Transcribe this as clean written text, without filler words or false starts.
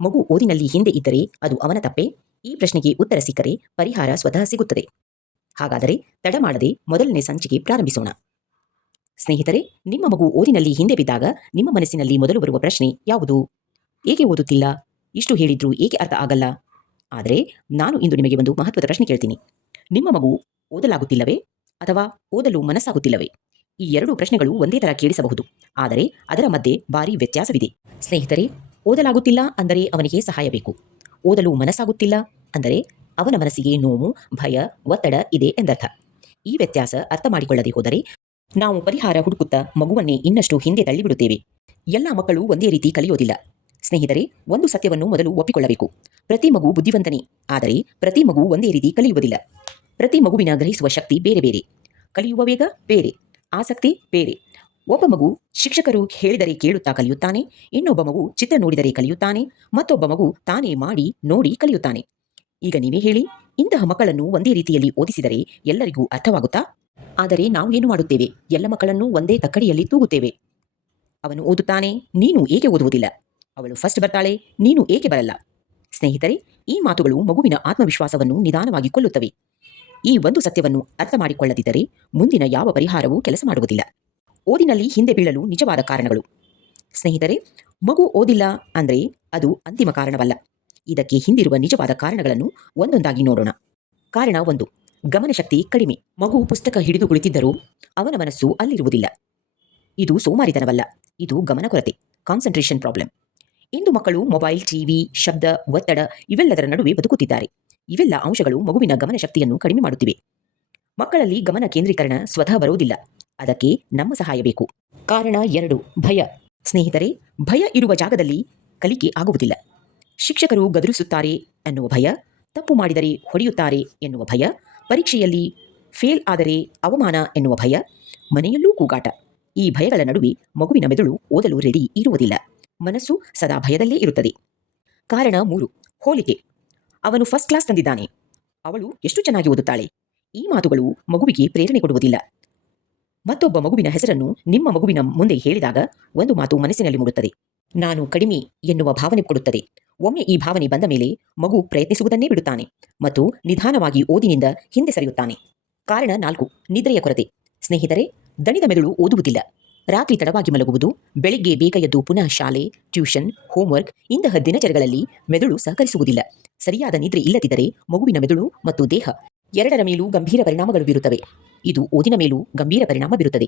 ಮಗು ಓದಿನಲ್ಲಿ ಹಿಂದೆ ಇದ್ದರೆ ಅದು ಅವನ ತಪ್ಪೇ? ಈ ಪ್ರಶ್ನೆಗೆ ಉತ್ತರ ಸಿಕ್ಕರೆ ಪರಿಹಾರ ಸ್ವತಃ ಸಿಗುತ್ತದೆ. ಹಾಗಾದರೆ ತಡ ಮಾಡದೆ ಮೊದಲನೇ ಸಂಚಿಕೆ ಪ್ರಾರಂಭಿಸೋಣ. ಸ್ನೇಹಿತರೆ, ನಿಮ್ಮ ಮಗು ಓದಿನಲ್ಲಿ ಹಿಂದೆ ಬಿದ್ದಾಗ ನಿಮ್ಮ ಮನಸ್ಸಿನಲ್ಲಿ ಮೊದಲು ಬರುವ ಪ್ರಶ್ನೆ ಯಾವುದು? ಏಕೆ ಓದುತ್ತಿಲ್ಲ? ಇಷ್ಟು ಹೇಳಿದ್ರೂ ಏಕೆ ಅರ್ಥ ಆಗಲ್ಲ? ಆದರೆ ನಾನು ಇಂದು ನಿಮಗೆ ಒಂದು ಮಹತ್ವದ ಪ್ರಶ್ನೆ ಕೇಳ್ತೀನಿ. ನಿಮ್ಮ ಮಗು ಓದಲಾಗುತ್ತಿಲ್ಲವೇ ಅಥವಾ ಓದಲು ಮನಸ್ಸಾಗುತ್ತಿಲ್ಲವೇ? ಈ ಎರಡೂ ಪ್ರಶ್ನೆಗಳು ಒಂದೇ ಥರ ಕೇಳಿಸಬಹುದು, ಆದರೆ ಅದರ ಮಧ್ಯೆ ಭಾರಿ ವ್ಯತ್ಯಾಸವಿದೆ. ಸ್ನೇಹಿತರೆ, ಓದಲಾಗುತ್ತಿಲ್ಲ ಅಂದರೆ ಅವನಿಗೆ ಸಹಾಯ ಬೇಕು. ಓದಲು ಮನಸ್ಸಾಗುತ್ತಿಲ್ಲ ಅಂದರೆ ಅವನ ಮನಸ್ಸಿಗೆ ನೋವು, ಭಯ, ಒತ್ತಡ ಇದೆ ಎಂದರ್ಥ. ಈ ವ್ಯತ್ಯಾಸ ಅರ್ಥ ಮಾಡಿಕೊಳ್ಳದೆ ಹೋದರೆ ನಾವು ಪರಿಹಾರ ಹುಡುಕುತ್ತಾ ಮಗುವನ್ನೇ ಇನ್ನಷ್ಟು ಹಿಂದೆ ತಳ್ಳಿಬಿಡುತ್ತೇವೆ. ಎಲ್ಲ ಮಕ್ಕಳು ಒಂದೇ ರೀತಿ ಕಲಿಯೋದಿಲ್ಲ. ಸ್ನೇಹಿತರೆ, ಒಂದು ಸತ್ಯವನ್ನು ಮೊದಲು ಒಪ್ಪಿಕೊಳ್ಳಬೇಕು. ಪ್ರತಿ ಮಗು ಬುದ್ಧಿವಂತನೇ, ಆದರೆ ಪ್ರತಿ ಮಗು ಒಂದೇ ರೀತಿ ಕಲಿಯುವುದಿಲ್ಲ. ಪ್ರತಿ ಮಗುವಿನ ಗ್ರಹಿಸುವ ಶಕ್ತಿ ಬೇರೆ ಬೇರೆ, ಕಲಿಯುವ ವೇಗ ಬೇರೆ, ಆಸಕ್ತಿ ಬೇರೆ. ಒಬ್ಬ ಮಗು ಶಿಕ್ಷಕರು ಹೇಳಿದರೆ ಕೇಳುತ್ತಾ ಕಲಿಯುತ್ತಾನೆ, ಇನ್ನೊಬ್ಬ ಮಗು ಚಿತ್ರ ನೋಡಿದರೆ ಕಲಿಯುತ್ತಾನೆ, ಮತ್ತೊಬ್ಬ ಮಗು ತಾನೇ ಮಾಡಿ ನೋಡಿ ಕಲಿಯುತ್ತಾನೆ. ಈಗ ನೀವೇ ಹೇಳಿ, ಇಂತಹ ಮಕ್ಕಳನ್ನು ಒಂದೇ ರೀತಿಯಲ್ಲಿ ಓದಿಸಿದರೆ ಎಲ್ಲರಿಗೂ ಅರ್ಥವಾಗುತ್ತಾ? ಆದರೆ ನಾವು ಏನು ಮಾಡುತ್ತೇವೆ? ಎಲ್ಲ ಮಕ್ಕಳನ್ನು ಒಂದೇ ತಕ್ಕಡಿಯಲ್ಲಿ ತೂಗುತ್ತೇವೆ. ಅವನು ಓದುತ್ತಾನೆ, ನೀನು ಏಕೆ ಓದುವುದಿಲ್ಲ? ಅವಳು ಫಸ್ಟ್ ಬರ್ತಾಳೆ, ನೀನು ಏಕೆ ಬರಲ್ಲ? ಸ್ನೇಹಿತರೆ, ಈ ಮಾತುಗಳು ಮಗುವಿನ ಆತ್ಮವಿಶ್ವಾಸವನ್ನು ನಿಧಾನವಾಗಿ ಕೊಲ್ಲುತ್ತವೆ. ಈ ಒಂದು ಸತ್ಯವನ್ನು ಅರ್ಥ ಮಾಡಿಕೊಳ್ಳದಿದ್ದರೆ ಮುಂದಿನ ಯಾವ ಪರಿಹಾರವೂ ಕೆಲಸ ಮಾಡುವುದಿಲ್ಲ. ಓದಿನಲ್ಲಿ ಹಿಂದೆ ಬೀಳಲು ನಿಜವಾದ ಕಾರಣಗಳು. ಸ್ನೇಹಿತರೆ, ಮಗು ಓದಿಲ್ಲ ಅಂದರೆ ಅದು ಅಂತಿಮ ಕಾರಣವಲ್ಲ. ಇದಕ್ಕೆ ಹಿಂದಿರುವ ನಿಜವಾದ ಕಾರಣಗಳನ್ನು ಒಂದೊಂದಾಗಿ ನೋಡೋಣ. ಕಾರಣ 1, ಗಮನಶಕ್ತಿ ಕಡಿಮೆ. ಮಗು ಪುಸ್ತಕ ಹಿಡಿದು ಕುಳಿತಿದ್ದರೂ ಅವನ ಮನಸ್ಸು ಅಲ್ಲಿರುವುದಿಲ್ಲ. ಇದು ಸೋಮಾರಿತನವಲ್ಲ, ಇದು ಗಮನ ಕೊರತೆ, ಕಾನ್ಸಂಟ್ರೇಷನ್ ಪ್ರಾಬ್ಲಮ್. ಇಂದು ಮಕ್ಕಳು ಮೊಬೈಲ್, ಟಿವಿ, ಶಬ್ದ, ಒತ್ತಡ ಇವೆಲ್ಲದರ ನಡುವೆ ಬದುಕುತ್ತಿದ್ದಾರೆ. ಇವೆಲ್ಲ ಅಂಶಗಳು ಮಗುವಿನ ಗಮನಶಕ್ತಿಯನ್ನು ಕಡಿಮೆ ಮಾಡುತ್ತಿವೆ. ಮಕ್ಕಳಲ್ಲಿ ಗಮನ ಕೇಂದ್ರೀಕರಣ ಸ್ವತಃ ಬರುವುದಿಲ್ಲ. ಅದಕ್ಕೆ ನಮ್ಮ ಸಹಾಯ ಬೇಕು. ಕಾರಣ 2, ಭಯ. ಸ್ನೇಹಿತರೆ, ಭಯ ಇರುವ ಜಾಗದಲ್ಲಿ ಕಲಿಕೆ ಆಗುವುದಿಲ್ಲ. ಶಿಕ್ಷಕರು ಗದರಿಸುತ್ತಾರೆ ಎನ್ನುವ ಭಯ, ತಪ್ಪು ಮಾಡಿದರೆ ಹೊಡೆಯುತ್ತಾರೆ ಎನ್ನುವ ಭಯ, ಪರೀಕ್ಷೆಯಲ್ಲಿ ಫೇಲ್ ಆದರೆ ಅವಮಾನ ಎನ್ನುವ ಭಯ, ಮನೆಯಲ್ಲೂ ಕೂಗಾಟ. ಈ ಭಯಗಳ ನಡುವೆ ಮಗುವಿನ ಮೆದುಳು ಓದಲು ರೆಡಿ ಇರುವುದಿಲ್ಲ. ಮನಸ್ಸು ಸದಾ ಭಯದಲ್ಲೇ ಇರುತ್ತದೆ. ಕಾರಣ 3, ಹೋಲಿಕೆ. ಅವನು ಫಸ್ಟ್ ಕ್ಲಾಸ್ ತಂದಿದ್ದಾನೆ, ಅವಳು ಎಷ್ಟು ಚೆನ್ನಾಗಿ ಓದುತ್ತಾಳೆ. ಈ ಮಾತುಗಳು ಮಗುವಿಗೆ ಪ್ರೇರಣೆ ಕೊಡುವುದಿಲ್ಲ. ಮತ್ತೊಬ್ಬ ಮಗುವಿನ ಹೆಸರನ್ನು ನಿಮ್ಮ ಮಗುವಿನ ಮುಂದೆ ಹೇಳಿದಾಗ ಒಂದು ಮಾತು ಮನಸ್ಸಿನಲ್ಲಿ ಮೂಡುತ್ತದೆ, ನಾನು ಕಡಿಮೆ ಎನ್ನುವ ಭಾವನೆ ಕೊಡುತ್ತದೆ. ಒಮ್ಮೆ ಈ ಭಾವನೆ ಬಂದ ಮೇಲೆ ಮಗು ಪ್ರಯತ್ನಿಸುವುದನ್ನೇ ಬಿಡುತ್ತಾನೆ ಮತ್ತು ನಿಧಾನವಾಗಿ ಓದಿನಿಂದ ಹಿಂದೆ ಸರಿಯುತ್ತಾನೆ. ಕಾರಣ 4, ನಿದ್ರೆಯ ಕೊರತೆ. ಸ್ನೇಹಿತರೆ, ದಣಿದ ಮೆದುಳು ಓದುವುದಿಲ್ಲ. ರಾತ್ರಿ ತಡವಾಗಿ ಮಲಗುವುದು, ಬೆಳಿಗ್ಗೆ ಬೇಗ ಎದ್ದು ಪುನಃ ಶಾಲೆ, ಟ್ಯೂಷನ್, ಹೋಮ್ವರ್ಕ್ ಇಂತಹ ದಿನಚರಿಗಳಲ್ಲಿ ಮೆದುಳು ಸಹಕರಿಸುವುದಿಲ್ಲ. ಸರಿಯಾದ ನಿದ್ರೆ ಇಲ್ಲದಿದ್ದರೆ ಮಗುವಿನ ಮೆದುಳು ಮತ್ತು ದೇಹ ಎರಡರ ಮೇಲೂ ಗಂಭೀರ ಪರಿಣಾಮಗಳು ಬೀರುತ್ತವೆ. ಇದು ಓದಿನ ಮೇಲೂ ಗಂಭೀರ ಪರಿಣಾಮ ಬೀರುತ್ತದೆ.